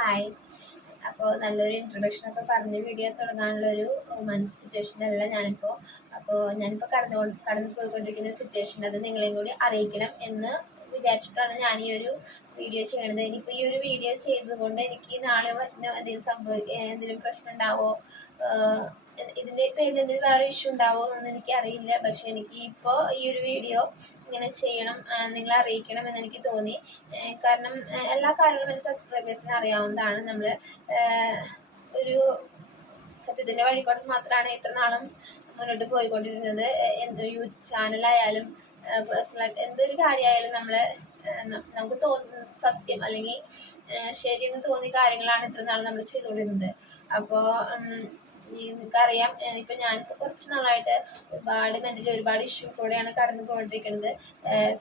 Hi അപ്പോൾ നല്ലൊരു introduction ഒക്കെ പറഞ്ഞ് വീഡിയോ തുടങ്ങാനുള്ള ഒരു മനസ്സ് സിറ്റുവേഷനല്ല ഞാനിപ്പോൾ അപ്പോൾ ഞാനിപ്പോൾ കടന്നു കടന്നു പോയിക്കൊണ്ടിരിക്കുന്ന സിറ്റുവേഷൻ അത് നിങ്ങളെയും കൂടി അറിയിക്കണം എന്ന് വിചാരിച്ചിട്ടാണ് ഞാൻ ഈ ഒരു വീഡിയോ ചെയ്യണത്. ഇനിയിപ്പോൾ ഈ ഒരു വീഡിയോ ചെയ്തതുകൊണ്ട് എനിക്ക് നാളെ മറ്റോ എന്തെങ്കിലും സംഭവിക്കുക എന്തെങ്കിലും പ്രശ്നം ഉണ്ടാവോ? ഇതിന്റെ പേരിൽ എന്തെങ്കിലും വേറെ ഇഷ്യൂ ഉണ്ടാവോ എന്നൊന്നും എനിക്ക് അറിയില്ല. പക്ഷെ എനിക്ക് ഇപ്പോൾ ഈ ഒരു വീഡിയോ ഇങ്ങനെ ചെയ്യണം നിങ്ങളെ അറിയിക്കണം എന്ന് എനിക്ക് തോന്നി. കാരണം എല്ലാ കാര്യങ്ങളും എന്റെ സബ്സ്ക്രൈബേഴ്സിന് അറിയാവുന്നതാണ്. നമ്മൾ ഒരു സത്യത്തിന്റെ വഴിക്കോട്ട് മാത്രമാണ് ഇത്ര നാളും മുന്നോട്ട് പോയിക്കൊണ്ടിരുന്നത്. എന്ത് യൂട്യൂബ് ചാനലായാലും പേഴ്സണലായിട്ട് എന്തൊരു കാര്യമായാലും നമ്മൾ നമുക്ക് തോന്നുന്ന സത്യം അല്ലെങ്കിൽ ശരിയെന്ന് തോന്നിയ കാര്യങ്ങളാണ് ഇത്ര നാൾ നമ്മൾ ചെയ്തുകൊണ്ടിരുന്നത്. അപ്പോൾ നിങ്ങൾക്കറിയാം ഇപ്പം ഞാനിപ്പോൾ കുറച്ച് നാളായിട്ട് ഒരുപാട് മെന്റലി ഒരുപാട് ഇഷ്യൂ കൂടെയാണ് കടന്നു പോയിട്ടിരിക്കുന്നത്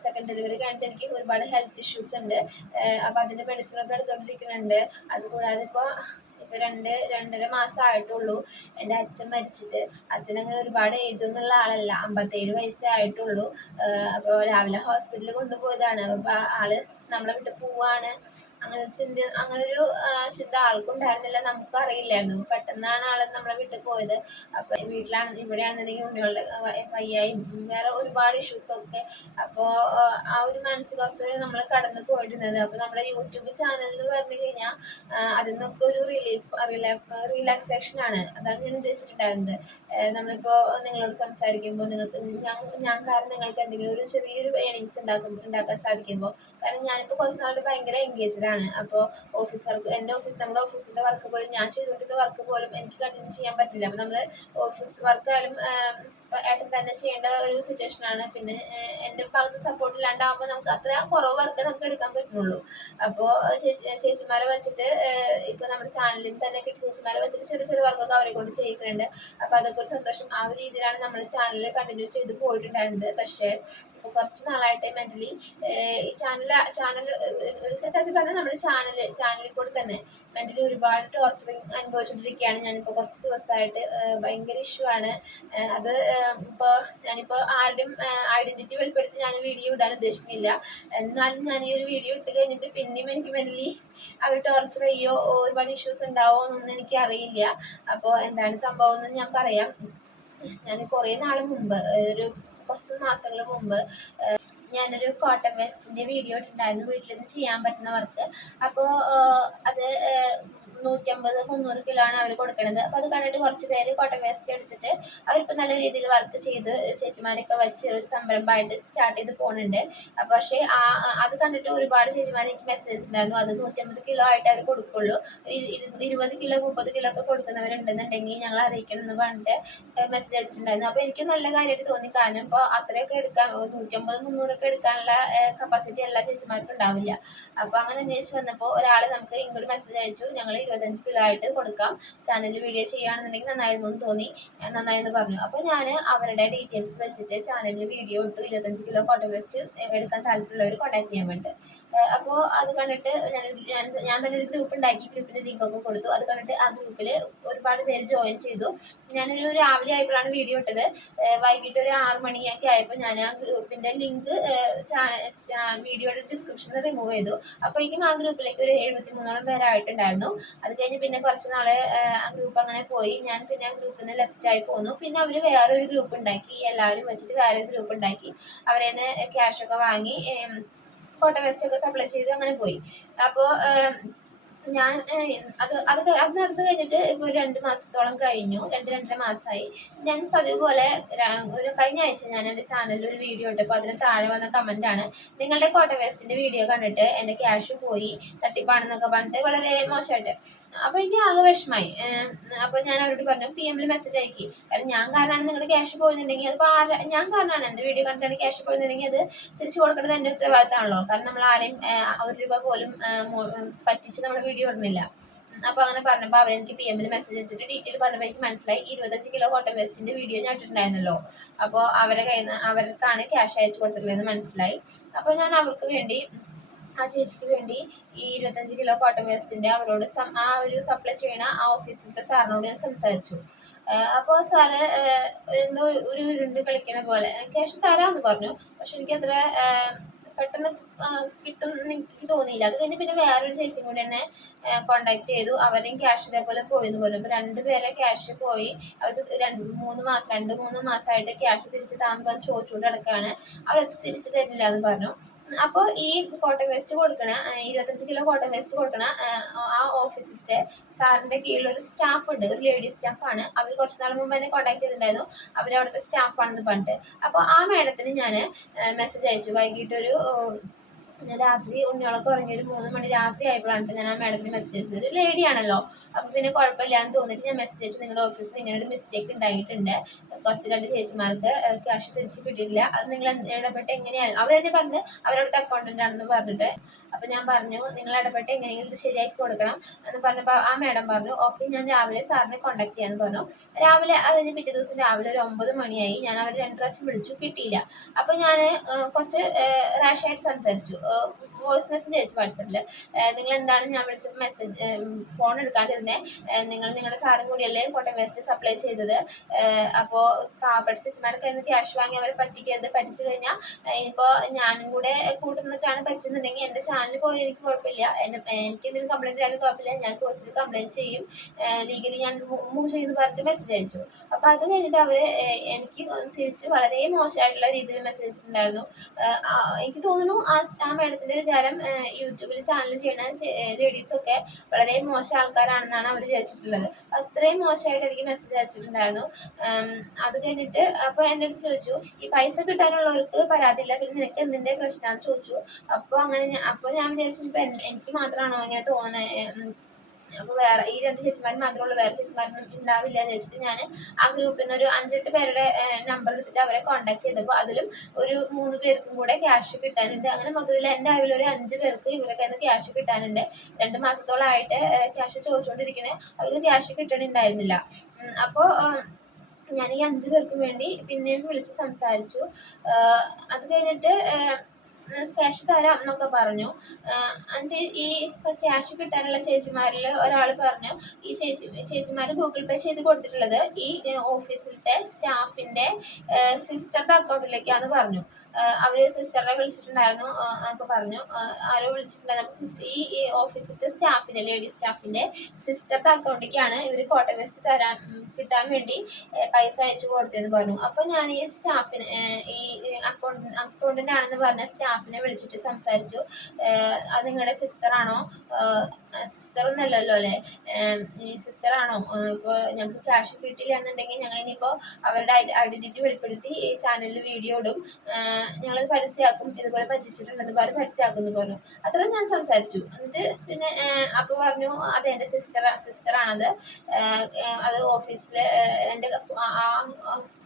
സെക്കൻഡ് ഡെലിവറി കഴിഞ്ഞിട്ട് എനിക്ക് ഒരുപാട് ഹെൽത്ത് ഇഷ്യൂസ് ഉണ്ട്. അപ്പോൾ അതിന്റെ മെഡിസിനൊക്കെ എടുത്തുകൊണ്ടിരിക്കുന്നുണ്ട് അതുകൂടാതെ ഇപ്പോൾ രണ്ട് രണ്ടര മാസം ആയിട്ടുള്ളൂ എന്റെ അച്ഛൻ മരിച്ചിട്ട്. അച്ഛൻ അങ്ങനെ ഒരുപാട് ഏജ് ഒന്നും ഉള്ള ആളല്ല. അമ്പത്തേഴ് വയസ്സേ ആയിട്ടുള്ളൂ. അപ്പോൾ രാവിലെ ഹോസ്പിറ്റലിൽ കൊണ്ടുപോയതാണ്. അപ്പോൾ ആൾ നമ്മളെ വിട്ട് പോവാണ്. അങ്ങനെ ചിന്ത അങ്ങനെ ഒരു ചിന്ത ആൾക്കുണ്ടായിരുന്നില്ല. നമുക്ക് അറിയില്ലായിരുന്നു പെട്ടെന്നാണ് ആൾ നമ്മളെ വിട്ട് പോയത്. അപ്പൊ വീട്ടിലാണ് ഇവിടെയാണെന്നുണ്ടെങ്കിൽ ഉണ്ണികളുടെ വയ്യായി വേറെ ഒരുപാട് ഇഷ്യൂസ് ഒക്കെ. അപ്പോൾ ആ ഒരു മാനസികാവസ്ഥയിൽ നമ്മൾ കടന്നു പോയിരുന്നത്. അപ്പൊ നമ്മുടെ യൂട്യൂബ് ചാനൽ എന്ന് പറഞ്ഞു കഴിഞ്ഞാൽ അതിൽ നിന്നൊക്കെ ഒരു റിലീഫ് റിലാക്സ് റിലാക്സേഷൻ ആണ്. അതാണ് ഞാൻ ഉദ്ദേശിച്ചിട്ടുണ്ടായിരുന്നത്. നമ്മളിപ്പോ നിങ്ങളോട് സംസാരിക്കുമ്പോൾ നിങ്ങൾക്ക് ഞാൻ ഞാൻ കാരണം നിങ്ങൾക്ക് എന്തെങ്കിലും ഒരു ചെറിയൊരു ഏണിങ്സ് ഉണ്ടാക്കും ഉണ്ടാക്കാൻ സാധിക്കുമ്പോൾ കാരണം ഞാനിപ്പോൾ കുറച്ച് നാളെ ഭയങ്കര ആണ്. അപ്പോൾ ഓഫീസ് വർക്ക് എന്റെ ഓഫീസ് നമ്മുടെ ഓഫീസിന്റെ വർക്ക് പോലും ഞാൻ ചെയ്തുകൊണ്ടിരുന്ന വർക്ക് പോലും എനിക്ക് കണ്ടിന്യൂ ചെയ്യാൻ പറ്റില്ല. അപ്പോൾ നമ്മൾ ഓഫീസ് വർക്കായാലും ഏട്ടൻ തന്നെ ചെയ്യേണ്ട ഒരു സിറ്റുവേഷൻ ആണ്. പിന്നെ എന്റെ ഭാഗത്ത് സപ്പോർട്ട് ഇല്ലാണ്ടാകുമ്പോൾ നമുക്ക് അത്ര കുറവ് വർക്ക് നമുക്ക് എടുക്കാൻ പറ്റുള്ളൂ അപ്പോൾ ചേച്ചിമാരെ വെച്ചിട്ട് ഇപ്പോൾ നമ്മുടെ ചാനലിൽ തന്നെ കിട്ടിയ ചേച്ചിമാരെ വെച്ചിട്ട് ചെറിയ ചെറിയ വർക്കൊക്കെ അവരെ കൊണ്ട് ചെയ്യിക്കുന്നുണ്ട്. അപ്പോൾ അതൊക്കെ ഒരു സന്തോഷം ആ ഒരു രീതിയിലാണ് നമ്മൾ ചാനൽ കണ്ടിന്യൂ ചെയ്ത് പോയിട്ടുണ്ടായിരുന്നത്. പക്ഷേ കുറച്ച് നാളായിട്ട് മെന്റലി ചാനൽ ചാനൽ ഒരു സത്യത്തിൽ പറഞ്ഞാൽ നമ്മുടെ ചാനൽ ചാനലിൽ കൂടെ തന്നെ മെന്റലി ഒരുപാട് ടോർച്ചറിങ് അനുഭവിച്ചുകൊണ്ടിരിക്കുകയാണ് ഞാനിപ്പോൾ കുറച്ച് ദിവസമായിട്ട് ഭയങ്കര ഇഷ്യൂ ആണ്. അത് ഇപ്പോൾ ഞാനിപ്പോൾ ആരുടെയും ഐഡന്റിറ്റി വെളിപ്പെടുത്തി ഞാൻ വീഡിയോ ഇടാൻ ഉദ്ദേശിക്കുന്നില്ല. എന്നാലും ഞാൻ ഈ ഒരു വീഡിയോ ഇട്ട് കഴിഞ്ഞിട്ട് പിന്നെയും എനിക്ക് മെന്റലി അവർ ടോർച്ചർ ചെയ്യോ ഒരുപാട് ഇഷ്യൂസ് ഉണ്ടാവോ എന്നൊന്നും എനിക്ക് അറിയില്ല. അപ്പോൾ എന്താണ് സംഭവം എന്ന് ഞാൻ പറയാം. ഞാൻ കുറേ നാൾ മുമ്പ് ഒരു കുറച്ച് മാസങ്ങൾ മുമ്പ് ഞാനൊരു കോട്ടൺ വേസ്റ്റിന്റെ വീഡിയോ ഇട്ടിട്ടുണ്ടായിരുന്നു വീട്ടിൽ നിന്ന് ചെയ്യാൻ പറ്റുന്ന വർക്ക്. അപ്പോൾ അത് നൂറ്റമ്പത് മുന്നൂറ് കിലോ ആണ് അവർ കൊടുക്കുന്നത് അപ്പോൾ അത് കണ്ടിട്ട് കുറച്ച് പേര് കോട്ടൺ വേസ്റ്റ് എടുത്തിട്ട് അവരിപ്പോൾ നല്ല രീതിയിൽ വർക്ക് ചെയ്ത് ചേച്ചിമാരൊക്കെ വെച്ച് ഒരു സംരംഭമായിട്ട് സ്റ്റാർട്ട് ചെയ്ത് പോകുന്നുണ്ട് അപ്പോൾ പക്ഷേ ആ അത് കണ്ടിട്ട് ഒരുപാട് ചേച്ചിമാർ എനിക്ക് മെസ്സേജ് ഉണ്ടായിരുന്നു അത് നൂറ്റമ്പത് കിലോ ആയിട്ട് അവർ കൊടുക്കുള്ളൂ. ഇരുപത് കിലോ മുപ്പത് കിലോ ഒക്കെ കൊടുക്കുന്നവരുണ്ടെന്നുണ്ടെങ്കിൽ ഞങ്ങൾ അറിയിക്കണം എന്ന് പറഞ്ഞിട്ട് മെസ്സേജ് അയച്ചിട്ടുണ്ടായിരുന്നു. അപ്പോൾ എനിക്ക് നല്ല കാര്യമായിട്ട് തോന്നി. കാരണം ഇപ്പോൾ അത്രയൊക്കെ എടുക്കാൻ നൂറ്റമ്പത് മുന്നൂറൊക്കെ എടുക്കാനുള്ള കപ്പാസിറ്റി എല്ലാ ചേച്ചിമാർക്കും ഉണ്ടാവില്ല. അപ്പോൾ അങ്ങനെ അന്വേഷിച്ച് വന്നപ്പോൾ ഒരാൾ നമുക്ക് ഇങ്ങോട്ട് മെസ്സേജ് അയച്ചു. ഞങ്ങൾ ഇരുപത്തഞ്ച് കിലോ ആയിട്ട് കൊടുക്കാം ചാനലിൽ വീഡിയോ ചെയ്യുകയാണെന്നുണ്ടെങ്കിൽ നന്നായിരുന്നു എന്ന് തോന്നി. നന്നായെന്ന് പറഞ്ഞു. അപ്പോൾ ഞാൻ അവരുടെ ഡീറ്റെയിൽസ് വെച്ചിട്ട് ചാനലിൽ വീഡിയോ ഇട്ടു. ഇരുപത്തഞ്ച് കിലോ കോട്ടൺ വേസ്റ്റ് എടുക്കാൻ താല്പര്യമുള്ളവർ കോൺടാക്ട് ചെയ്യാൻ വേണ്ടി അപ്പോൾ അത് കണ്ടിട്ട് ഞാൻ ഞാൻ തന്നെ ഒരു ഗ്രൂപ്പ് ഉണ്ടാക്കി. ഗ്രൂപ്പിന്റെ ലിങ്കൊക്കെ കൊടുത്തു. അത് കണ്ടിട്ട് ആ ഗ്രൂപ്പിൽ ഒരുപാട് പേര് ജോയിൻ ചെയ്തു. ഞാനൊരു രാവിലെ ആയപ്പോഴാണ് വീഡിയോ ഇട്ടത്. വൈകിട്ട് ഒരു ആറ് മണിയൊക്കെ ആയപ്പോൾ ഞാൻ ആ ഗ്രൂപ്പിന്റെ ലിങ്ക് വീഡിയോയുടെ ഡിസ്ക്രിപ്ഷനിൽ റിമൂവ് ചെയ്തു. അപ്പോഴേക്കും ആ ഗ്രൂപ്പിലേക്ക് ഒരു എഴുപത്തി മൂന്നോളം പേരായിട്ടുണ്ടായിരുന്നു. അത് കഴിഞ്ഞ് പിന്നെ കുറച്ച് നാളെ ആ ഗ്രൂപ്പ് അങ്ങനെ പോയി. ഞാൻ പിന്നെ ആ ഗ്രൂപ്പിൽ നിന്ന് ലെഫ്റ്റ് ആയി പോന്നു. പിന്നെ അവർ വേറൊരു ഗ്രൂപ്പ് ഉണ്ടാക്കി. എല്ലാവരും വെച്ചിട്ട് വേറെ ഗ്രൂപ്പ് ഉണ്ടാക്കി. അവരെ ക്യാഷ് ഒക്കെ വാങ്ങി കോട്ട വേസ്റ്റ് ഒക്കെ സപ്ലൈ ചെയ്ത് അങ്ങനെ പോയി. അപ്പോൾ ഞാൻ അത് അത് അത് നടന്നു കഴിഞ്ഞിട്ട് ഇപ്പോൾ രണ്ട് മാസത്തോളം കഴിഞ്ഞു. രണ്ട് രണ്ടര മാസമായി ഞാൻ പതിവ് പോലെ ഒരു കഴിഞ്ഞ ആഴ്ച ഞാൻ എന്റെ ചാനലിൽ ഒരു വീഡിയോ ഉണ്ട് ഇട്ടപ്പോൾ അതിന് താഴെ വന്ന കമന്റ് ആണ് നിങ്ങളുടെ കോട്ട വേസ്റ്റിന്റെ വീഡിയോ കണ്ടിട്ട് എന്റെ ക്യാഷ് പോയി. തട്ടിപ്പാണെന്നൊക്കെ പറഞ്ഞിട്ട് വളരെ മോശമായിട്ട്. അപ്പോൾ എനിക്ക് ആകെ വിഷമായി അപ്പോൾ ഞാൻ അവരോട് പറഞ്ഞു പി എമ്മിൽ മെസ്സേജ് അയക്കി. കാരണം ഞാൻ കാരണമാണ് നിങ്ങളുടെ ക്യാഷ് പോയിരുന്നുണ്ടെങ്കിൽ അത് ആര ഞാൻ കാരണമാണ് എന്റെ വീഡിയോ കണ്ടിട്ടാണ് ക്യാഷ് പോയിരുന്നുണ്ടെങ്കിൽ അത് തിരിച്ചു കൊടുക്കേണ്ടത് എന്റെ ഉത്തരവാദിത്തമാണല്ലോ. കാരണം നമ്മൾ ആരെയും ഒരു രൂപ പോലും പറ്റിച്ച് നമ്മുടെ വീഡിയോ ഇടുന്നില്ല. അപ്പോൾ അങ്ങനെ പറഞ്ഞപ്പോൾ അവരെനിക്ക് പി എമ്മിൽ മെസ്സേജ് അയച്ചിട്ട് ഡീറ്റെയിൽ പറഞ്ഞപ്പോൾ എനിക്ക് മനസ്സിലായി. ഇരുപത്തഞ്ച് കിലോ കോട്ടൺ വേസ്റ്റിന്റെ വീഡിയോ ഞാൻ ഇട്ടിട്ടുണ്ടായിരുന്നല്ലോ. അപ്പോൾ അവരെ കയ്യിൽ നിന്ന് അവർക്കാണ് ക്യാഷ് അയച്ചു കൊടുത്തിട്ടുള്ളതെന്ന് മനസ്സിലായി. അപ്പോൾ ഞാൻ അവർക്ക് വേണ്ടി ആ ചേച്ചിക്ക് വേണ്ടി ഈ ഇരുപത്തഞ്ച് കിലോ കോട്ടൺ വേസ്റ്റിന്റെ അവരോട് ആ ഒരു സപ്ലൈ ചെയ്യണ ആ ഓഫീസിലത്തെ സാറിനോട് ഞാൻ സംസാരിച്ചു. അപ്പോൾ സാറ് എന്തോ ഒരു ഉരുണ്ട് കളിക്കണ പോലെ ക്യാഷ് തരാമെന്ന് പറഞ്ഞു. പക്ഷെ എനിക്കത്ര പെട്ടെന്ന് കിട്ടും എനിക്ക് തോന്നിയില്ല. അത് കഴിഞ്ഞ് പിന്നെ വേറൊരു ചേച്ചിയും കൂടി എന്നെ കോണ്ടാക്ട് ചെയ്തു. അവരെയും ക്യാഷ് ഇതേപോലെ പോയെന്ന് പോലും അപ്പോൾ രണ്ടുപേരെ ക്യാഷ് പോയി. അവർക്ക് രണ്ട് മൂന്ന് മാസം രണ്ട് മൂന്ന് മാസമായിട്ട് ക്യാഷ് തിരിച്ച് താന്ന് പറഞ്ഞ് ചോദിച്ചുകൊണ്ട് കിടക്കുകയാണ് അവരത് തിരിച്ചു തരില്ല എന്ന് പറഞ്ഞു. അപ്പോൾ ഈ കോട്ടൺ വേസ്റ്റ് കൊടുക്കണ ഇരുപത്തഞ്ച് കിലോ കോട്ടൺ വേസ്റ്റ് കൊടുക്കണ ആ, ഓഫീസിലത്തെ സാറിന്റെ കീഴിൽ ഒരു സ്റ്റാഫ് ഉണ്ട്. ഒരു ലേഡീസ് സ്റ്റാഫാണ് അവർ കുറച്ച് നാൾ മുമ്പ് എന്നെ കോൺടാക്ട് ചെയ്തിട്ടുണ്ടായിരുന്നു. അവർ അവിടുത്തെ സ്റ്റാഫാണെന്ന് പറഞ്ഞിട്ട്. അപ്പോൾ ആ മാഡത്തിന് ഞാൻ മെസ്സേജ് അയച്ചു. വൈകിട്ട് ഒരു ഞാൻ രാത്രി ഉണ്ണികളൊക്കെ ഉറങ്ങി ഒരു മൂന്ന് മണി രാത്രി ആയപ്പോഴാണ് ഞാൻ ആ മാഡത്തിന് മെസ്സേജ് ചെയ്തത് ഒരു ലേഡി ആണല്ലോ. അപ്പോൾ പിന്നെ കുഴപ്പമില്ല എന്ന് തോന്നിയിട്ട് ഞാൻ മെസ്സേജ് അയച്ചു. നിങ്ങളുടെ ഓഫീസിൽ ഇങ്ങനെ ഒരു മിസ്റ്റേക്ക് ഉണ്ടായിട്ടുണ്ട്. കുറച്ച് രണ്ട് ചേച്ചിമാർക്ക് ക്യാഷ് തിരിച്ച് കിട്ടിയില്ല അത് നിങ്ങൾ ഇടപെട്ട് എങ്ങനെയാണ് അവരെന്നെ പറഞ്ഞ് അവരവിടുത്തെ അക്കൗണ്ടന്റ് ആണെന്ന് പറഞ്ഞിട്ട്. അപ്പോൾ ഞാൻ പറഞ്ഞു നിങ്ങൾ ഇടപെട്ട് എങ്ങനെയെങ്കിലും ശരിയാക്കി കൊടുക്കണം എന്ന് പറഞ്ഞപ്പോൾ ആ മാഡം പറഞ്ഞു ഓക്കെ ഞാൻ രാവിലെ സാറിനെ കോൺടാക്ട് ചെയ്യാമെന്ന് പറഞ്ഞു. രാവിലെ അതിന് പിറ്റേ ദിവസം രാവിലെ ഒരു ഒമ്പത് മണിയായി. ഞാൻ അവർ രണ്ട് പ്രാവശ്യം വിളിച്ചു. കിട്ടിയില്ല. അപ്പോൾ ഞാൻ കുറച്ച് റാഷായിട്ട് സംസാരിച്ചു. വോയിസ് മെസ്സേജ് അയച്ചു വാട്സപ്പിൽ നിങ്ങൾ എന്താണ് ഞാൻ വിളിച്ചപ്പോൾ മെസ്സേജ് ഫോൺ എടുക്കാതിരുന്നേ? നിങ്ങൾ നിങ്ങളുടെ സാറും കൂടിയല്ലേ കോട്ടയം വെസ്റ്റ് സപ്ലൈ ചെയ്തത്? അപ്പോൾ പാവപ്പെട്ട ചേച്ചിമാർക്ക് അതിന് ക്യാഷ് വാങ്ങി അവരെ പറ്റിക്കരുത്. പറ്റിച്ചു കഴിഞ്ഞാൽ ഇനിയിപ്പോൾ ഞാനും കൂടെ കൂട്ടുന്നിട്ടാണ് പറ്റിച്ചെന്നുണ്ടെങ്കിൽ എന്റെ ചാനലിൽ പോയി എനിക്ക് കുഴപ്പമില്ല. എന്നെ എനിക്ക് എന്തെങ്കിലും കംപ്ലൈന്റ് ആയാലും കുഴപ്പമില്ല. ഞാൻ പോസ്റ്റിൽ കംപ്ലൈന്റ് ചെയ്യും. ലീഗലി ഞാൻ മൂവ് ചെയ്യുന്നു പറഞ്ഞിട്ട് മെസ്സേജ് അയച്ചു. അപ്പോൾ അത് കഴിഞ്ഞിട്ട് അവർ എനിക്ക് തിരിച്ച് വളരെ മോശമായിട്ടുള്ള രീതിയിൽ മെസ്സേജ് ഇട്ടിട്ടുണ്ടായിരുന്നു. എനിക്ക് തോന്നുന്നു ആ മാഡത്തിന്റെ വിചാരം യൂട്യൂബിൽ ചാനൽ ചെയ്യണ ലേഡീസൊക്കെ വളരെ മോശം ആൾക്കാരാണെന്നാണ് അവർ വിചാരിച്ചിട്ടുള്ളത്. അത്രയും മോശമായിട്ട് എനിക്ക് മെസ്സേജ് അയച്ചിട്ടുണ്ടായിരുന്നു. അത് കഴിഞ്ഞിട്ട് അപ്പോൾ എന്റെ അടുത്ത് ചോദിച്ചു ഈ പൈസ കിട്ടാനുള്ളവർക്ക് പരാതിയില്ല പിന്നെ നിനക്ക് എന്തിന്റെ പ്രശ്നമാണെന്ന് ചോദിച്ചു. അപ്പോൾ അങ്ങനെ അപ്പൊ അപ്പോൾ ഞാൻ വിചാരിച്ചു എനിക്ക് മാത്രമാണോ ഇങ്ങനെ തോന്നുന്നത് അപ്പോൾ വേറെ ഈ രണ്ട് ചേച്ചിമാർ മാത്രമേ ഉള്ളൂ. വേറെ ചേച്ചിമാരൊന്നും ഉണ്ടാവില്ല എന്ന് വെച്ചിട്ട് ഞാൻ ആ ഗ്രൂപ്പിൽ നിന്ന് ഒരു അഞ്ചെട്ട് പേരുടെ നമ്പർ എടുത്തിട്ട് അവരെ കോൺടാക്ട് ചെയ്തപ്പോൾ അതിലും ഒരു മൂന്ന് പേർക്കും കൂടെ ക്യാഷ് കിട്ടാനുണ്ട്. അങ്ങനെ മൊത്തത്തിൽ എന്റെ അറിവിൽ ഒരു അഞ്ച് പേർക്ക് ഇവരുടെ കയ്യിൽ നിന്ന് ക്യാഷ് കിട്ടാനുണ്ട്. രണ്ട് മാസത്തോളമായിട്ട് ക്യാഷ് ചോദിച്ചുകൊണ്ടിരിക്കണേ അവർക്ക് ക്യാഷ് കിട്ടണുണ്ടായിരുന്നില്ല. അപ്പോൾ ഞാൻ ഈ അഞ്ച് പേർക്കും വേണ്ടി പിന്നെയും വിളിച്ച് സംസാരിച്ചു. അത് കഴിഞ്ഞിട്ട് ക്യാഷ് തരാം എന്നൊക്കെ പറഞ്ഞു. എന്നിട്ട് ഈ ക്യാഷ് കിട്ടാനുള്ള ചേച്ചിമാരിൽ ഒരാൾ പറഞ്ഞു ഈ ചേച്ചി ചേച്ചിമാർ ഗൂഗിൾ പേ ചെയ്ത് കൊടുത്തിട്ടുള്ളത് ഈ ഓഫീസിലത്തെ സ്റ്റാഫിന്റെ സിസ്റ്ററുടെ അക്കൗണ്ടിലേക്കാന്ന് പറഞ്ഞു. അവർ സിസ്റ്ററെ വിളിച്ചിട്ടുണ്ടായിരുന്നു എന്നൊക്കെ പറഞ്ഞു. ആരോ വിളിച്ചിട്ടുണ്ടായിരുന്നു. ഈ ഓഫീസിലത്തെ സ്റ്റാഫിന്റെ ലേഡി സ്റ്റാഫിന്റെ സിസ്റ്ററുടെ അക്കൗണ്ടിലേക്കാണ് ഇവർ കോട്ട വെസ്റ്റ് തരാൻ കിട്ടാൻ വേണ്ടി പൈസ അയച്ചു കൊടുത്തതെന്ന് പറഞ്ഞു. അപ്പോൾ ഞാൻ ഈ സ്റ്റാഫിന് ഈ അക്കൗണ്ട് അക്കൗണ്ടിന്റെ ആണെന്ന് പറഞ്ഞ സ്റ്റാഫിനെ വിളിച്ചിട്ട് സംസാരിച്ചു. അത് നിങ്ങളുടെ സിസ്റ്ററാണോ സിസ്റ്റർ ഒന്നല്ലല്ലോ അല്ലേ? സിസ്റ്ററാണോ ഇപ്പോൾ ഞങ്ങൾക്ക് ക്യാഷ് കിട്ടില്ല എന്നുണ്ടെങ്കിൽ ഞങ്ങൾ ഇനിയിപ്പോൾ അവരുടെ ഐഡന്റിറ്റി വെളിപ്പെടുത്തി ഈ ചാനലിൽ വീഡിയോ ഇടും. ഞങ്ങളത് പരസ്യമാക്കും. ഇതുപോലെ പറ്റിച്ചിട്ടുണ്ടെന്ന് പറഞ്ഞ് പരസ്യമാക്കുമെന്ന് പറഞ്ഞു. അത്ര ഞാൻ സംസാരിച്ചു. എന്നിട്ട് പിന്നെ അപ്പോൾ പറഞ്ഞു അത് എന്റെ സിസ്റ്റർ സിസ്റ്ററാണത് അത് ഓഫീസിൽ എന്റെ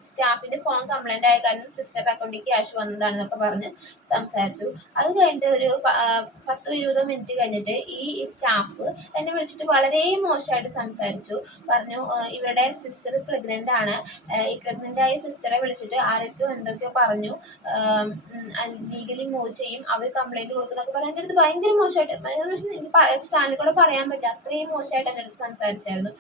സ്റ്റാഫിന്റെ ഫോൺ കംപ്ലൈന്റ് ആയ കാരണം സിസ്റ്ററുടെ അക്കൗണ്ടിൽ ക്യാഷ് വന്നതാണെന്നൊക്കെ പറഞ്ഞ് സംസാരിച്ചു. അത് കഴിഞ്ഞിട്ട് ഒരു പത്തോ ഇരുപതോ മിനിറ്റ് കഴിഞ്ഞിട്ട് ഈ സ്റ്റാഫ് എന്നെ വിളിച്ചിട്ട് വളരെ മോശമായിട്ട് സംസാരിച്ചു. പറഞ്ഞു ഇവരുടെ സിസ്റ്റർ പ്രഗ്നന്റ് ആണ്. ഈ പ്രഗ്നന്റ് ആയ സിസ്റ്ററെ വിളിച്ചിട്ട് ആരൊക്കെയോ എന്തൊക്കെയോ പറഞ്ഞു. ലീഗലി മൂവ് ചെയ്യും. അവർ കംപ്ലൈന്റ് കൊടുക്കുന്നൊക്കെ പറഞ്ഞു. എന്റെ അടുത്ത് ഭയങ്കര മോശമായിട്ട് ചാനലിൽ കൂടെ പറയാൻ പറ്റില്ല. അത്രയും മോശമായിട്ട് എന്റെ അടുത്ത് സംസാരിച്ചായിരുന്നു.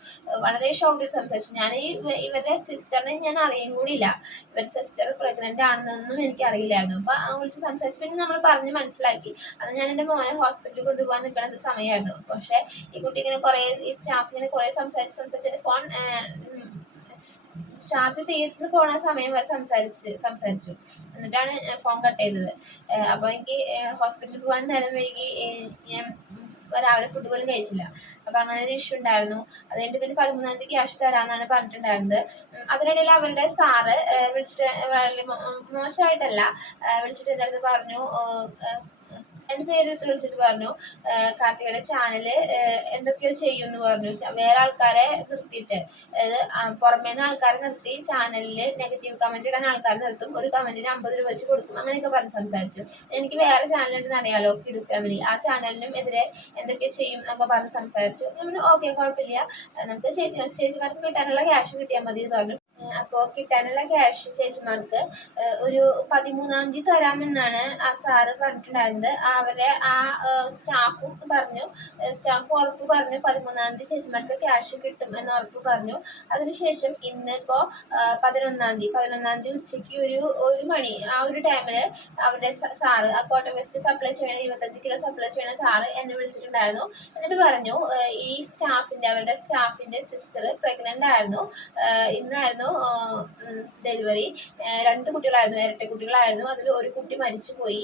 വളരെ ഷോർട്ടിൽ സംസാരിച്ചു. ഞാൻ ഈ ഇവരുടെ സിസ്റ്ററിനെ ഞാൻ അറിയും കൂടിയില്ല ഇവരുടെ സിസ്റ്റർ പ്രഗ്നന്റ് ആണെന്നൊന്നും എനിക്ക് അറിയില്ലായിരുന്നു അപ്പോൾ വിളിച്ച് സംസാരിച്ചു പിന്നെ നമ്മൾ പറഞ്ഞ് മനസ്സിലാക്കി. അത് ഞാൻ എന്റെ മോനെ ഹോസ്പിറ്റലിൽ കൊണ്ടുപോകാൻ നിൽക്കുന്ന സമയമായിരുന്നു പക്ഷേ ഈ കുട്ടി ഇങ്ങനെ കുറേ ഈ സ്റ്റാഫ് ഇങ്ങനെ കുറേ സംസാരിച്ച് സംസാരിച്ച് ഫോൺ ചാർജ് തീർന്ന് പോണ സമയം വരെ സംസാരിച്ച് സംസാരിച്ചു. എന്നിട്ടാണ് ഫോൺ കട്ട് ചെയ്തത് അപ്പോൾ എനിക്ക് ഹോസ്പിറ്റലിൽ പോകാൻ നേരം വൈകി ഞാൻ രാവിലെ ഫുഡ് പോലും കഴിച്ചില്ല. അപ്പോൾ അങ്ങനെ ഒരു ഇഷ്യൂ ഉണ്ടായിരുന്നു. അതുകൊണ്ട് പിന്നെ പതിമൂന്നാം തീയതി ക്യാഷ് തരാമെന്നാണ് പറഞ്ഞിട്ടുണ്ടായിരുന്നത്. അതിനിടയിൽ അവരുടെ സാറ് വിളിച്ചിട്ട് വളരെ മോശമായിട്ടല്ല വിളിച്ചിട്ട് എന്റെ അടുത്ത് പറഞ്ഞു എന്റെ പേര് വിളിച്ചിട്ട് പറഞ്ഞു. കാർത്തികയുടെ ചാനൽ എന്തൊക്കെയോ ചെയ്യുമെന്ന് പറഞ്ഞു. വേറെ ആൾക്കാരെ നിർത്തിയിട്ട്. അതായത് പുറമേന്ന് ആൾക്കാരെ നിർത്തി ചാനലിൽ നെഗറ്റീവ് കമന്റ് ഇടാൻ ആൾക്കാരെ നിർത്തും. ഒരു കമന്റിന് അമ്പത് രൂപ വെച്ച് കൊടുക്കും. അങ്ങനെയൊക്കെ പറഞ്ഞ് സംസാരിച്ചു. എനിക്ക് വേറെ ചാനലുണ്ടെന്ന് അറിയാലോ കിഡു ഫാമിലി ആ ചാനലിനും എതിരെ എന്തൊക്കെ ചെയ്യും എന്നൊക്കെ പറഞ്ഞ് സംസാരിച്ചു. നമ്മൾ ഓക്കെ കുഴപ്പമില്ല. നമുക്ക് ചേച്ചി ചേച്ചിമാർക്ക് കിട്ടാനുള്ള ക്യാഷ് കിട്ടിയാൽ മതി എന്ന് പറഞ്ഞു. അപ്പോൾ കിട്ടാനുള്ള ക്യാഷ് ചേച്ചിമാർക്ക് ഒരു പതിമൂന്നാം തീയതി തരാമെന്നാണ് ആ സാറ് പറഞ്ഞിട്ടുണ്ടായിരുന്നത്. അവരെ ആ സ്റ്റാഫും പറഞ്ഞു സ്റ്റാഫ് ഉറപ്പ് പറഞ്ഞു പതിമൂന്നാം തീയതി ചേച്ചിമാർക്ക് ക്യാഷ് കിട്ടും എന്ന് ഉറപ്പ് പറഞ്ഞു. അതിനുശേഷം ഇന്നിപ്പോൾ പതിനൊന്നാം തീയതി പതിനൊന്നാം തീയതി ഉച്ചയ്ക്ക് ഒരു ഒരു മണി ആ ഒരു ടൈമിൽ അവരുടെ സാറ് ആ കോട്ടൺ വെസ്റ്റ് സപ്ലൈ ചെയ്യണ ഇരുപത്തഞ്ച് കിലോ സപ്ലൈ ചെയ്യണ സാറ് എന്നെ വിളിച്ചിട്ടുണ്ടായിരുന്നു. എന്നിട്ട് പറഞ്ഞു ഈ സ്റ്റാഫിന്റെ അവരുടെ സ്റ്റാഫിന്റെ സിസ്റ്റർ പ്രഗ്നന്റ് ആയിരുന്നു. ഇന്നായിരുന്നു ഡെലിവറി രണ്ട് കുട്ടികളായിരുന്നു ഇരട്ട കുട്ടികളായിരുന്നു. അതിൽ ഒരു കുട്ടി മരിച്ചു പോയി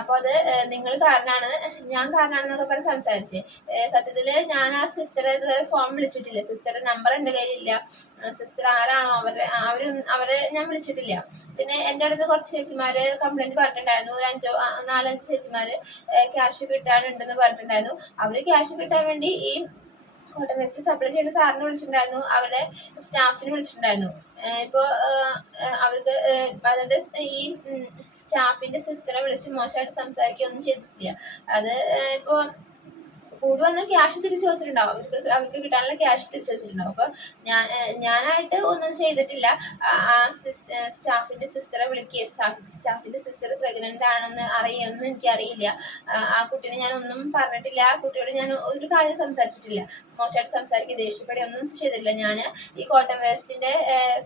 അപ്പോൾ അത് നിങ്ങൾ കാരണമാണ് ഞാൻ കാരണമാണെന്നൊക്കെ പറഞ്ഞ് സംസാരിച്ച്. സത്യത്തിൽ ഞാൻ ആ സിസ്റ്ററെ ഇതുവരെ ഫോം വിളിച്ചിട്ടില്ല. സിസ്റ്ററെ നമ്പർ എന്റെ കയ്യിലില്ല. സിസ്റ്റർ ആരാണോ അവരെ അവർ അവരെ ഞാൻ വിളിച്ചിട്ടില്ല. പിന്നെ എന്റെ അടുത്ത് കുറച്ച് ചേച്ചിമാർ കംപ്ലൈന്റ് പറഞ്ഞിട്ടുണ്ടായിരുന്നു. ഒരു അഞ്ചോ നാലഞ്ച് ചേച്ചിമാർ ക്യാഷ് കിട്ടാനുണ്ടെന്ന് പറഞ്ഞിട്ടുണ്ടായിരുന്നു. അവർ ക്യാഷ് കിട്ടാൻ വേണ്ടി ഈ കോട്ടൺ വെസ്റ്റ് സപ്ലൈ ചെയ്യുന്ന സാറിനെ വിളിച്ചിട്ടുണ്ടായിരുന്നു. അവരുടെ സ്റ്റാഫിനെ വിളിച്ചിട്ടുണ്ടായിരുന്നു. ഇപ്പോൾ അവർക്ക് അവരുടെ ഈ സ്റ്റാഫിന്റെ സിസ്റ്ററെ വിളിച്ച് മോശമായിട്ട് സംസാരിക്കുകയൊന്നും ചെയ്തിട്ടില്ല. അത് ഇപ്പോൾ കൂടി വന്ന് ക്യാഷ് തിരിച്ചു വെച്ചിട്ടുണ്ടാവും. അവർക്ക് അവർക്ക് കിട്ടാനുള്ള ക്യാഷ് തിരിച്ചു വെച്ചിട്ടുണ്ടാവും. അപ്പോൾ ഞാൻ ഞാനായിട്ട് ഒന്നും ചെയ്തിട്ടില്ല. ആ- സ്റ്റാഫിന്റെ സിസ്റ്ററെ വിളിക്കുക സ്റ്റാഫിന്റെ സിസ്റ്റർ പ്രഗ്നന്റ് ആണെന്ന് അറിയുമെന്നും എനിക്കറിയില്ല. ആ കുട്ടീനെ ഞാൻ ഒന്നും പറഞ്ഞിട്ടില്ല. ആ കുട്ടിയോട് ഞാൻ ഒരു കാര്യം സംസാരിച്ചിട്ടില്ല. മോശമായിട്ട് സംസാരിക്കുക ദേഷ്യപ്പെടുക ഒന്നും ചെയ്തില്ല. ഞാൻ ഈ കോട്ടൺ വേസ്റ്റിന്റെ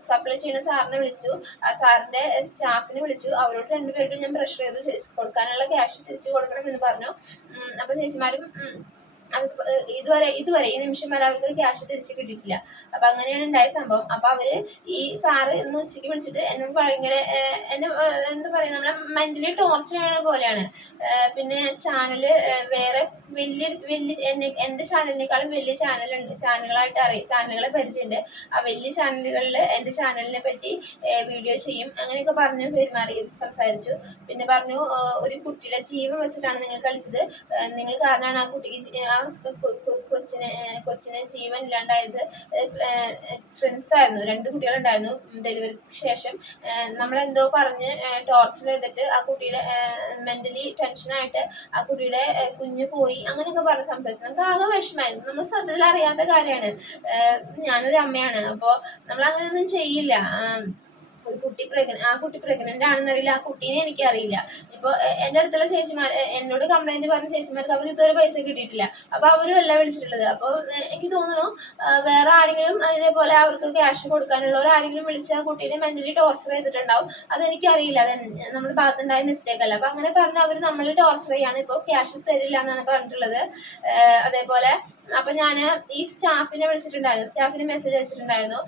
സപ്ലൈ ചെയ്യുന്ന സാറിനെ വിളിച്ചു. ആ സാറിന്റെ സ്റ്റാഫിനെ വിളിച്ചു. അവരോട് രണ്ടുപേരോടും ഞാൻ പ്രഷർ ചെയ്തു. കൊടുക്കാനുള്ള ക്യാഷ് തിരിച്ചു കൊടുക്കണം എന്ന് പറഞ്ഞു. അപ്പൊ ചേച്ചിമാരും ഇതുവരെ ഇതുവരെ ഈ നിമിഷം വരെ അവർക്ക് ക്യാഷ് തിരിച്ച് കിട്ടിയിട്ടില്ല. അപ്പൊ അങ്ങനെയാണ് ഉണ്ടായ സംഭവം. അപ്പൊ അവർ ഈ സാറ് ഇന്ന് ഉച്ചയ്ക്ക് വിളിച്ചിട്ട് എന്നോട് ഭയങ്കര എന്നെ എന്താ പറയാ? നമ്മളെ മെന്റലി ടോർച്ചർ ചെയ്യുന്ന പോലെയാണ്. പിന്നെ ചാനൽ വേറെ വലിയ വലിയ എന്നെ എന്റെ ചാനലിനേക്കാളും വലിയ ചാനലുണ്ട് ചാനലുകളായിട്ട് അറിയാം ചാനലുകളെ പരിചയമുണ്ട്. ആ വലിയ ചാനലുകളിൽ എന്റെ ചാനലിനെ പറ്റി വീഡിയോ ചെയ്യും. അങ്ങനെയൊക്കെ പറഞ്ഞു പെരുമാറി സംസാരിച്ചു. പിന്നെ പറഞ്ഞു ഒരു കുട്ടിയുടെ ജീവൻ വെച്ചിട്ടാണ് നിങ്ങൾ കളിച്ചത്. നിങ്ങൾ കാരണമാണ് ആ കുട്ടിക്ക് ആ കൊച്ചിനെ കൊച്ചിനെ ജീവൻ ഇല്ലാണ്ടായത് ട്രിൻസ് ആയിരുന്നു രണ്ട് കുട്ടികളുണ്ടായിരുന്നു ഡെലിവറിക്ക് ശേഷം. നമ്മളെന്തോ പറഞ്ഞ് ടോർച്ചർ ചെയ്തിട്ട് ആ കുട്ടിയുടെ മെന്റലി ടെൻഷനായിട്ട് ആ കുട്ടിയുടെ കുഞ്ഞു പോയി. അങ്ങനെയൊക്കെ പറഞ്ഞ് സംസാരിച്ചു. നമുക്ക് ആകെ വിഷമായിരുന്നു നമ്മൾ സത്യത്തിൽ അറിയാത്ത കാര്യമാണ്. ഞാനൊരു അമ്മയാണ്. അപ്പോൾ നമ്മൾ അങ്ങനെയൊന്നും ചെയ്യില്ല ഒരു കുട്ടി പ്രഗ്നന്റ് ആ കുട്ടി പ്രഗ്നന്റ് ആണെന്നറിയില്ല ആ കുട്ടീനെ എനിക്കറിയില്ല. ഇപ്പോൾ എന്റെ അടുത്തുള്ള ചേച്ചിമാർ എന്നോട് കംപ്ലൈന്റ് പറഞ്ഞ ചേച്ചിമാർക്ക് അവർക്ക് ഇതുവരെ പൈസ കിട്ടിയിട്ടില്ല. അപ്പോൾ അവരും അല്ല വിളിച്ചിട്ടുള്ളത്. അപ്പോൾ എനിക്ക് തോന്നുന്നു വേറെ ആരെങ്കിലും ഇതേപോലെ അവർക്ക് ക്യാഷ് കൊടുക്കാനുള്ളവർ ആരെങ്കിലും വിളിച്ച് ആ കുട്ടീനെ മെന്റലി ടോർച്ചർ ചെയ്തിട്ടുണ്ടാവും. അതെനിക്കറിയില്ല. അത് നമ്മുടെ ഭാഗത്തുണ്ടായ മിസ്റ്റേക്ക് അല്ല. അപ്പോൾ അങ്ങനെ പറഞ്ഞ് അവർ നമ്മൾ ടോർച്ചർ ചെയ്യാണ്. ഇപ്പോൾ ക്യാഷ് തരില്ല എന്നാണ് പറഞ്ഞിട്ടുള്ളത്. അതേപോലെ അപ്പം ഞാൻ ഈ സ്റ്റാഫിനെ വിളിച്ചിട്ടുണ്ടായിരുന്നു. സ്റ്റാഫിന് മെസ്സേജ് അയച്ചിട്ടുണ്ടായിരുന്നു.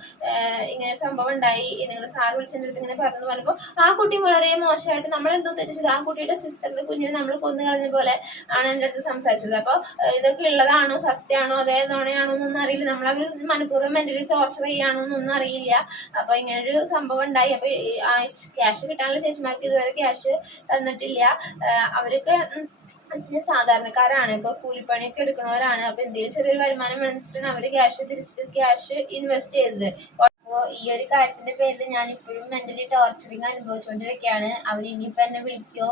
ഇങ്ങനെ സംഭവം ഉണ്ടായി. നിങ്ങളുടെ സാർ വിളിച്ചതിന്റെ അടുത്ത് ഇങ്ങനെ പറഞ്ഞു പറഞ്ഞപ്പോൾ ആ കുട്ടി വളരെ മോശമായിട്ട് നമ്മൾ എന്തോ തെറ്റിച്ചത്. ആ കുട്ടിയുടെ സിസ്റ്ററിന്റെ കുഞ്ഞിനെ നമ്മൾ കൊന്നു കളഞ്ഞ പോലെ ആണ് എന്റെ അടുത്ത് സംസാരിച്ചത്. അപ്പോൾ ഇതൊക്കെ ഉള്ളതാണോ? സത്യമാണോ? അതേ നുണയാണോ? എന്നൊന്നും അറിയില്ല. നമ്മളവർ മനഃപൂർവം മെന്റലി ടോർച്ചർ ചെയ്യുകയാണോ എന്നൊന്നും അറിയില്ല. അപ്പോൾ ഇങ്ങനൊരു സംഭവം ഉണ്ടായി. അപ്പോൾ ക്യാഷ് കിട്ടാനുള്ള ചേച്ചിമാർക്ക് ഇതുവരെ ക്യാഷ് തന്നിട്ടില്ല. അവരൊക്കെ വെച്ചാൽ സാധാരണക്കാരാണ്. ഇപ്പോൾ കൂലിപ്പണിയൊക്കെ എടുക്കുന്നവരാണ്. അപ്പോൾ എന്തെങ്കിലും ചെറിയൊരു വരുമാനം വെച്ചിട്ടാണ് അവർ ക്യാഷ് തിരിച്ച് ക്യാഷ് ഇൻവെസ്റ്റ് ചെയ്തത്. അപ്പോൾ ഈ ഒരു കാര്യത്തിന്റെ പേരിൽ ഞാൻ ഇപ്പോഴും മെന്റലി ടോർച്ചറിങ് അനുഭവിച്ചുകൊണ്ടിരിക്കുകയാണ് അവർ ഇനിയിപ്പോൾ എന്നെ വിളിക്കോ?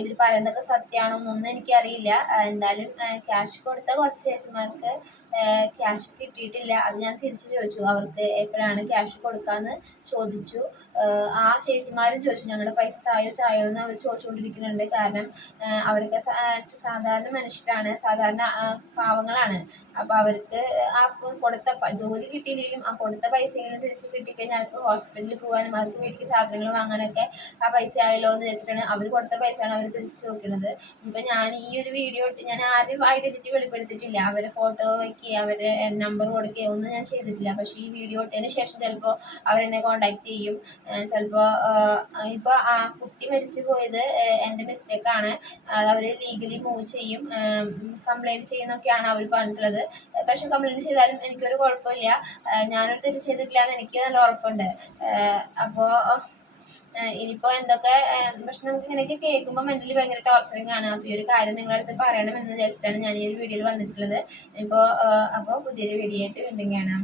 ഇവർ പറയുന്നതൊക്കെ സത്യമാണോ എന്നൊന്നും എനിക്കറിയില്ല. എന്തായാലും ക്യാഷ് കൊടുത്ത കുറച്ച് ചേച്ചിമാർക്ക് ക്യാഷ് കിട്ടിയിട്ടില്ല. അത് ഞാൻ തിരിച്ചു ചോദിച്ചു. അവർക്ക് എപ്പോഴാണ് ക്യാഷ് കൊടുക്കാന്ന് ചോദിച്ചു. ആ, ചേച്ചിമാരും ചോദിച്ചു. ഞങ്ങളുടെ പൈസ തായോ ചായോ എന്ന് അവർ ചോദിച്ചുകൊണ്ടിരിക്കുന്നുണ്ട് കാരണം അവരൊക്കെ സാധാരണ മനുഷ്യരാണ്. സാധാരണ പാവങ്ങളാണ്. അപ്പോൾ അവർക്ക് ആ കൊടുത്ത ജോലി കിട്ടിയില്ലെങ്കിലും ആ കൊടുത്ത പൈസയെങ്കിലും തിരിച്ച് കിട്ടിക്കഴിഞ്ഞാൽ അവർക്ക് ഹോസ്പിറ്റലിൽ പോകാനും അവർക്ക് വീട്ടിൽ സാധനങ്ങൾ വാങ്ങാനൊക്കെ ആ പൈസ ആയല്ലോ എന്ന് വെച്ചിട്ടാണ് അവർ കൊടുത്ത പൈസയാണ് അവർ തിരിച്ചു ചോദിക്കുന്നത് ഇപ്പം ഞാൻ ഈ ഒരു വീഡിയോ ഇട്ട് ഞാൻ ആരും ഐഡന്റിറ്റി വെളിപ്പെടുത്തിയിട്ടില്ല. അവരെ ഫോട്ടോ വയ്ക്കുക അവരെ നമ്പർ കൊടുക്കുക ഒന്നും ഞാൻ ചെയ്തിട്ടില്ല. പക്ഷെ ഈ വീഡിയോ ഇട്ടതിന് ശേഷം ചിലപ്പോൾ അവരെന്നെ കോണ്ടാക്ട് ചെയ്യും. ചിലപ്പോൾ ഇപ്പോൾ ആ കുട്ടി മരിച്ചു പോയത് എന്റെ മിസ്റ്റേക്കാണ് അവർ ലീഗലി മൂവ് ചെയ്യും. കംപ്ലൈന്റ് ചെയ്യുന്നൊക്കെയാണ് അവർ പറഞ്ഞിട്ടുള്ളത്. പക്ഷെ കംപ്ലൈന്റ് ചെയ്താലും എനിക്കൊരു കുഴപ്പമില്ല. ഞാനൊരു തിരിച്ചു ചെയ്തിട്ടില്ല എന്ന് എനിക്ക് നല്ല ഉറപ്പുണ്ട്. അപ്പോൾ ഇനിയിപ്പോൾ എന്തൊക്കെ പക്ഷെ നമുക്ക് ഇങ്ങനെയൊക്കെ കേൾക്കുമ്പോൾ മെന്റലി ഭയങ്കര ടോർച്ചറിങ് ആണ്. അപ്പോൾ ഈ ഒരു കാര്യം നിങ്ങളുടെ അടുത്ത് പറയണമെന്ന് വിചാരിച്ചിട്ടാണ് ഞാൻ ഈ ഒരു വീഡിയോയിൽ വന്നിട്ടുള്ളത്. ഇപ്പോൾ അപ്പോൾ പുതിയൊരു വീഡിയോ ആയിട്ട് വീണ്ടും കാണാം.